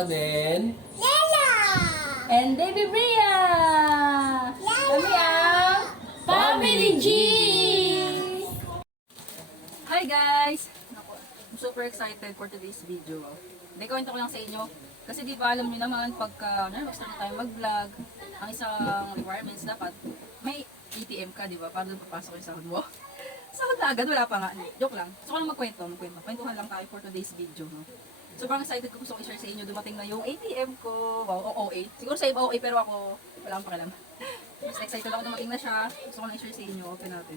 Papa Den. Lela! And Baby Bria! Kami ang Family G! Hi guys! Naku, I'm super excited for today's video. Hindi, kwento ko lang sa inyo. Kasi di ba alam niyo naman, pagka mag-start tayo mag-vlog, ang isang requirements dapat may ATM ka, di ba? Para doon papasok yung sahod mo. Sahod na agad, wala pa nga. Joke lang. So, ko lang magkwento. Kwentuhan lang tayo for today's video. No? Sobrang excited ko, gusto ko i-share sa inyo. Dumating na yung ATM ko. Wow, OA. Siguro sa OA, pero ako, wala akong pakialam. Mas excited ako, dumating na siya. Gusto ko lang i-share sa inyo. Open natin.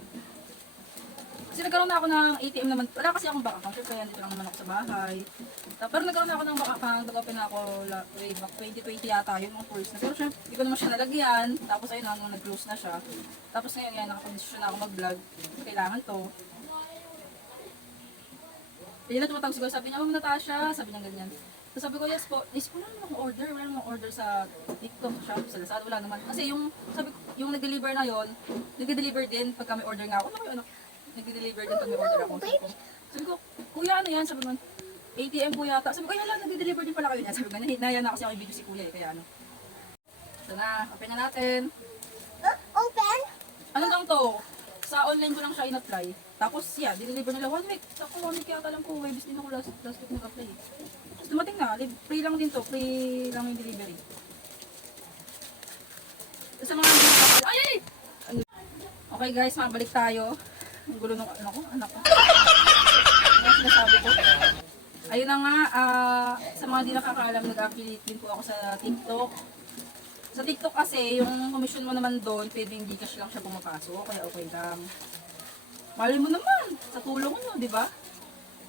Kasi nagkaroon na ako ng ATM naman. Wala kasi akong bank account. Kaya dito lang naman ako sa bahay. Pero nagkaroon na ako ng bank account. Nag-open na ako way back 2020 yata. Yun yung first na. Pero syempre, hindi ko naman siya nalagyan. Tapos ayun, hanggang nag-close na siya. Tapos ngayon, yan, nakapag-desisyon na ako mag-vlog. Kailangan to. Hindi na tumatawag siguro. Sabi niya, oh, Natasha. Sabi niya ganyan. Tapos sabi ko, yes po. Wala naman akong order. Wala naman akong order sa TikTok, shop, sa Lazada. Wala naman. Kasi yung, sabi ko, yung nag-deliver na yon, nag-deliver din pagka may order nga ako. Ano kayo, ano? Nag-deliver din pag may order ako. Sabi ko, kuya, ano yan? Sabi ko, ATM po yata. Sabi ko, ay hala, nag-deliver din pala kayo niyan. Sabi ko, nahihinaya na kasi ako yung video si kuya eh. Kaya ano. Ito na, open na natin. Open? Ano lang to? Sa online ko lang siya in-apply. Tapos, yeah, dineliver nila 1 week. Ako 1 week yata lang po. Webis din ako last week mag-apply. Tapos dumating na. Free lang din to. Free lang yung delivery. Tapos sa mga hindi nakapala. Ay! Ay! Okay guys, mabalik tayo. Ang gulo ng ano ko, anak ko. Ano sinasabi ko? Ayun na nga, sa mga di nakakaalam, nag-affiliate din po ako sa TikTok. Sa TikTok kasi, yung commission mo naman doon, pwedeng Gcash lang siya pumapasok, kaya okay lang. Mali mo naman, sa tulong nyo, di ba?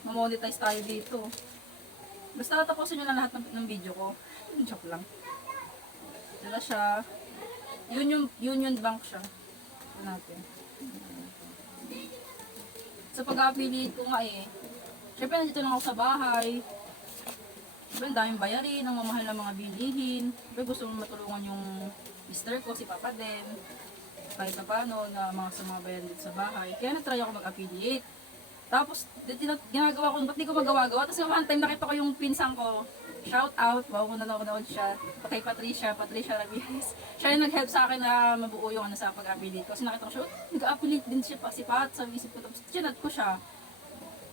Mamonetize tayo dito. Basta tapusin nyo na lahat ng video ko. Joke lang. Diba siya? Union Bank siya. Ito natin. Sa pag-affiliate ko nga eh, syempre nandito lang ako sa bahay. Diba, ang daming bayarin, ang mamahal ng mga bilihin. Diba, gusto mo matulungan yung mister ko, si Papa Den. Kahit na paano, na sa mga bayarin dito sa bahay. Kaya nag-try ako mag-affiliate. Tapos, ginagawa ko, ba't di ko magawa-gawa? Tapos one time nakita ko yung pinsang ko. Shout out, wow, kung nanonood siya. Kay Patricia Ramirez. Siya yung nag-help sa akin na mabuo yung sa pag-affiliate ko. Kasi nakita ko siya, nag-affiliate din siya si Pat. Sabi isip ko, tapos chinat ko siya.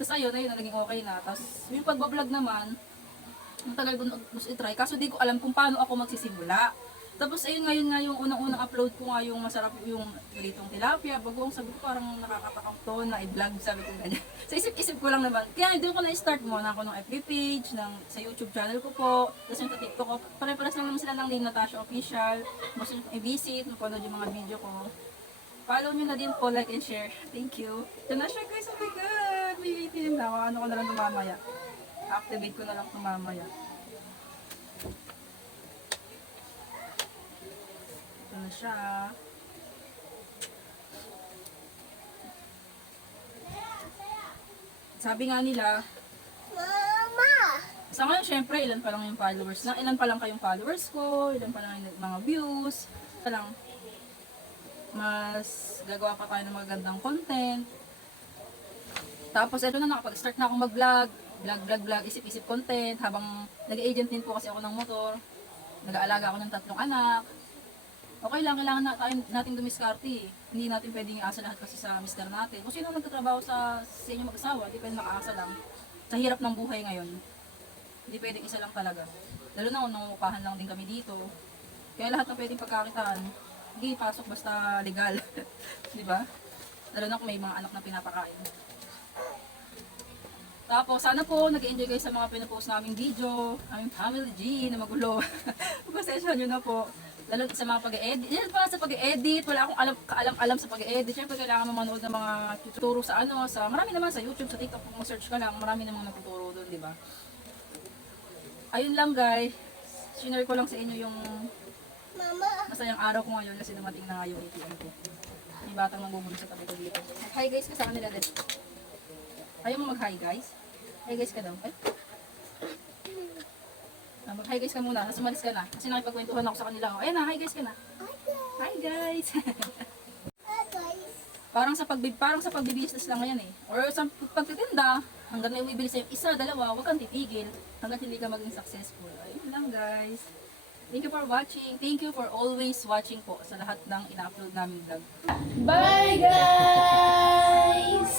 Tapos ayun, naging okay na. Tapos yung pag-vlog naman, ang tagal ko gusto i-try, kaso di ko alam kung paano ako magsisimula. Tapos ayun ngayon nga yung unang-unang upload ko nga yung masarap yung litong tilapia, bagong sabi ko parang nakakatakam to na i-vlog, sabi ko ganyan. So isip-isip ko lang naman. Kaya doon ko na-start muna ako ng FB page, sa YouTube channel ko po, tapos yung TikTok ko. Pare-paras lang naman sila ng name Natasha Official. Gusto nyo i-visit, mapanood yung mga video ko. Follow nyo na din po, like and share. Thank you. Ito na siya guys, oh my god! May ATM na ako. Ano ko na lang mamaya. Activate ko na lang mamaya. Ito na siya. Sabi nga nila, Mama! sa ngayon syempre ilan pa lang yung followers na, ilan pa lang kayong followers ko, ilan pa lang yung mga views. Lang, mas gagawa pa tayo ng magandang content. Tapos ito na, nakapag-start na akong mag-vlog. Vlog, isip-isip content, habang nag-agent din po kasi ako ng motor, nag-aalaga ako ng 3 anak. Okay lang, kailangan natin dumiskarte. Hindi natin pwedeng iasa lahat kasi sa mister natin. Kung sino nagtatrabaho sa inyo mag-asawa, hindi pwedeng makaasa lang. Sa hirap ng buhay ngayon, hindi pwedeng isa lang talaga. Lalo na kung nangungupahan lang din kami dito. Kaya lahat ng pwedeng pagkakitaan, hindi pasok basta legal. Di ba? Lalo na kung may mga anak na pinapakain. Tapos, sana po nag-enjoy kayo sa mga pinapost naming video, aming Family G na magulo. Pasensya nyo na po. Lalo sa mga pag-edit. Yan pa sa pag-edit, wala akong alam sa pag-edit. Siyempre, kailangan mo manood ng mga tuturo sa marami naman sa YouTube, sa TikTok, kung search ka lang, marami namang nagtuturo doon, di ba? Ayun lang guys, sinare ko lang sa inyo yung Mama! masayang araw ko ngayon kasi dumating na nga yung ATM ko. May batang nangugulo sa tabi ko dito. Hi guys ka sa kanila din. Ayaw mo mag-hi guys? Hi guys ka daw. Ay. Mag-hi guys ka muna. Tapos umalis ka na. Kasi nakipagkwentuhan ako sa kanila. Ayan na, hi guys ka na. Hi guys. Hi guys! parang sa pagbi-business lang yan eh. Or sa pagtitinda. Hanggang may bibili sa'yo isa, dalawa, huwag kang titigil. Hanggang hindi ka maging successful. Ayun lang guys. Thank you for watching. Thank you for always watching po sa lahat ng ina-upload namin vlog. Bye guys!